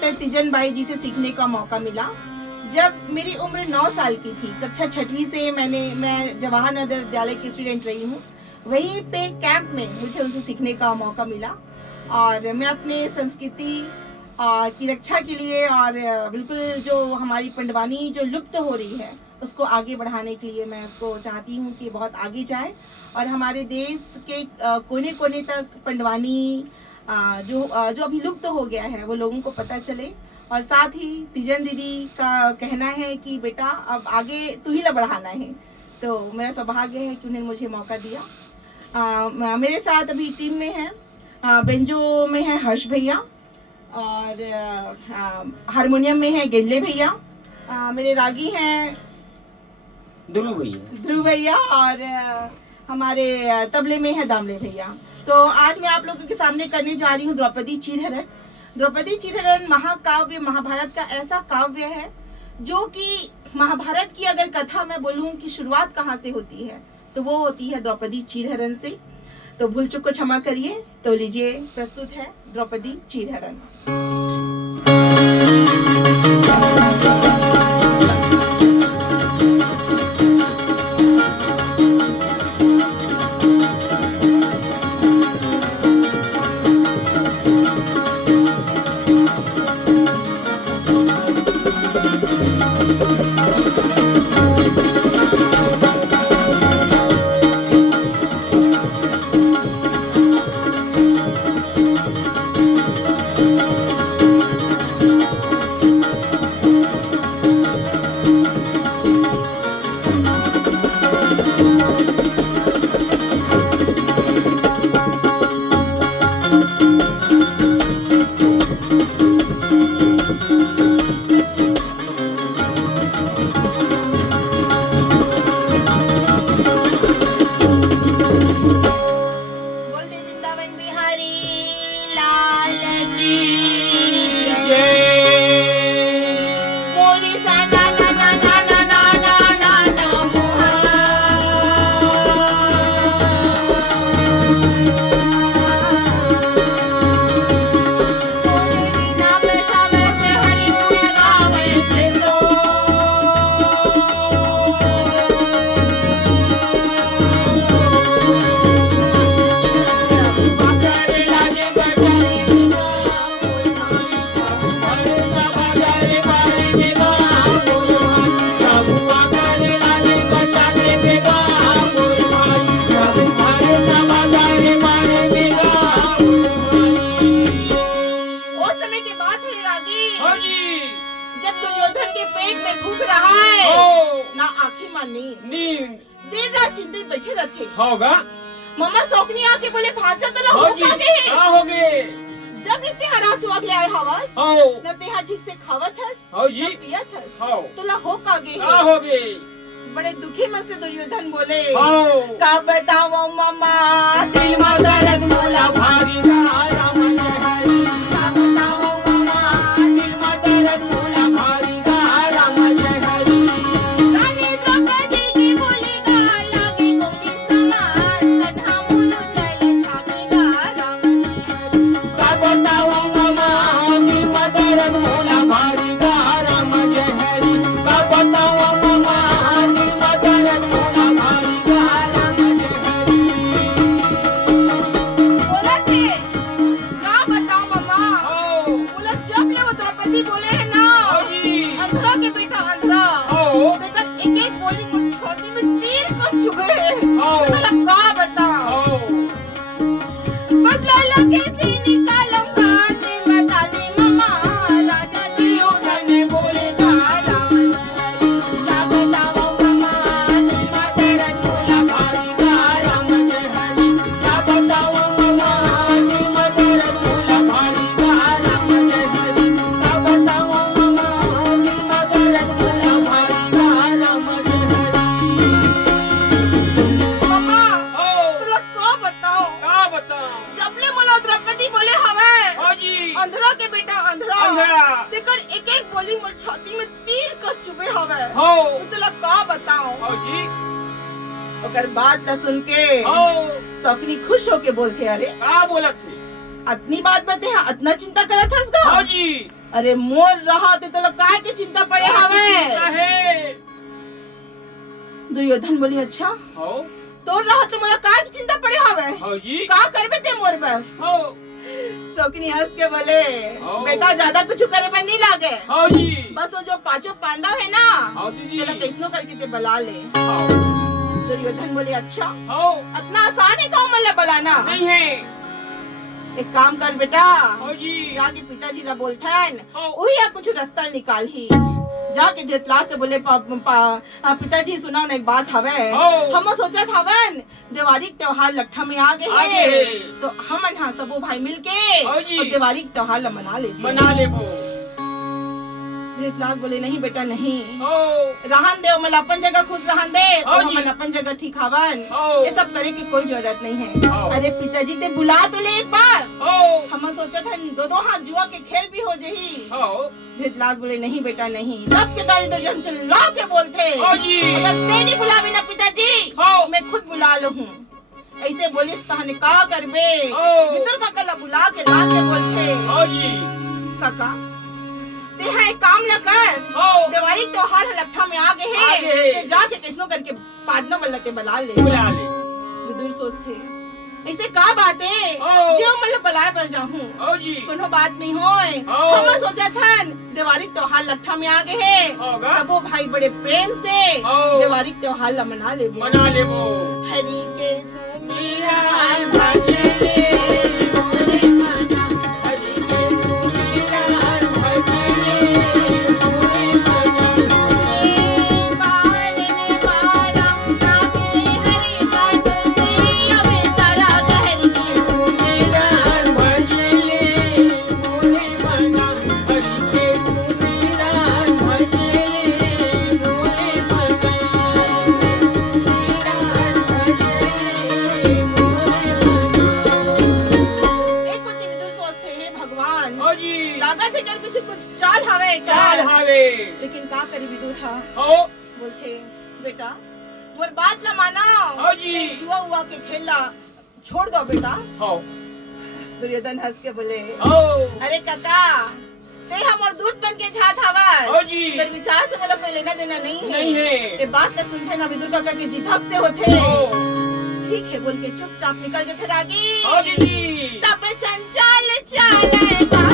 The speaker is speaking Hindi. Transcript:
डॉक्टर तीजन बाई जी से सीखने का मौका मिला। जब मेरी उम्र 9 साल की थी, कक्षा 6वीं से मैं जवाहर नवोदय विद्यालय की स्टूडेंट रही हूँ। वहीं पे कैंप में मुझे उनसे सीखने का मौका मिला और मैं अपने संस्कृति की रक्षा के लिए और बिल्कुल जो हमारी पंडवानी जो लुप्त हो रही है उसको आगे बढ़ाने के लिए मैं उसको चाहती हूँ कि बहुत आगे जाए और हमारे देश के कोने कोने तक पंडवानी जो अभी लुप्त हो गया है वो लोगों को पता चले। और साथ ही तीजन दीदी का कहना है कि बेटा अब आगे तू ही ला बढ़ाना है, तो मेरा सौभाग्य है कि उन्होंने मुझे मौका दिया। मेरे साथ अभी टीम में है बेंजो में है हर्ष भैया और हारमोनियम में है गेंदले भैया, मेरे रागी हैं ध्रुव भैया और हमारे तबले में है दामले भैया। तो आज मैं आप लोगों के सामने करने जा रही हूँ द्रौपदी चीरहरण। द्रौपदी चीरहरण महाकाव्य महाभारत का ऐसा काव्य है जो कि महाभारत की अगर कथा मैं बोलूँ कि शुरुआत कहाँ से होती है तो वो होती है द्रौपदी चीरहरण से। तो भूल चूक को क्षमा करिए। तो लीजिए प्रस्तुत है द्रौपदी चीरहरण। देर रात चिंतित बैठे रहते होगा। मम्मा सौकनी आके बोले भांजा तो ना हो गए। जब रीते हरा सुअग ले आए हवस न तेहा ठीक से खावत हस न पियत हस तो ला हो कागे बड़े दुखी मन से दुर्योधन बोले का बताओ मम्मा दिल में दर्द मोला भारी बोले है ना अंधरा के बेटा अंधरा एक एक बोली को छोटी में तीर को चुभे मतलब का बताओ बदला लगे से निकालूंगा ते बता दे मम्मा राजा दुर्योधन बोलेगा राम का बताओ मम्मा तेरा बोला भारी का राम जय हरि का बताओ मम्मा तेरा बोला भारी का राम जय हरि का बताओ मम्मा तेरा बोला भारी का राम जय हरि। मम्मा तुला का बताओ जबले मला द्रौपदी बोले हवे अंधरा के बेटा अंधरा तेकर एक एक बोली मोर छाती में तीर कस चुबे हवे तुला का बताओ ओकर बात का सुन के सौकनी खुश होके बोलते अरे का बोलत थे अतनी बात बते हैं अतना चिंता करत हस गा अरे मोर रहा तो लोग काय के चिंता पड़े हवे। दुर्योधन बोली अच्छा हो तो रहा तो मोला काय की चिंता पड़े हवे। हो जी का करबे ते मोर पर। हो शौकिनी हंस के बोले बेटा ज्यादा कुछ करे पर नहीं लागे। हो जी बस वो जो पांचों पांडव है ना हो दीदी तेरा कैसनो करके ते बुला ले। हो दुर्योधन बोले अच्छा हो इतना आसान है काम मतलब बुलाना। नहीं है एक काम कर बेटा हो जी जाके पिताजी ला बोलथन हो वही या कुछ रास्ता निकाल ही। जाके धृतराज से बोले पिताजी सुनाओ ना एक बात हवे। हम सोचत हवन दिवाली के त्योहार लट्ठा में आ गए है तो हम हाँ सबो भाई मिलके और दिवाली के त्योहार ला मना ले। धृतराज बोले नहीं बेटा नहीं रहन दे मतलब अपन जगह खुश रहन दे हम अपन जगह ठीक हवन ये सब करे की कोई जरूरत नहीं है। अरे पिताजी ते बुला तो ले एक बार हम सोचा था दो हाथ जुआ के खेल भी हो जही। धृतराज बोले नहीं बेटा नहीं तब के तारी दुर्योधन चिल्ला के बोलते अगर ते नहीं बुला बिना पिताजी मैं खुद बुला लू हूँ। ऐसे बोली तहने का करबे विदुर काका ला बुला के ला के बोलते काका ते है काम न कर दिवाली त्योहार लट्ठा में आ गए हैं जाके कैसनो करके पादनो मल्लते बुला ले। विदुर सोचते ऐसे का बात है जो मतलब बुलाए पर जाऊं कोनो बात नहीं होए। हम सोचा था दिवाली त्योहार लट्ठा में आ गए हैं सबो भाई बड़े प्रेम से दिवाली त्योहार ला मना ले हरि के सुमिरन भजले लेकिन का करी विदुर बोलते बेटा मोर बात न माना जुआ हुआ के खेलना छोड़ दो बेटा। दुर्योधन हंस के बोले अरे काका ते हमर दूध बन के छात हवा तेरे विचार से मतलब कोई लेना देना नहीं है। ये बात तो सुनते ना विदुर काका के जिधक से होते ठीक है बोल के चुपचाप निकल जाते रागी तब चंचल चलेगा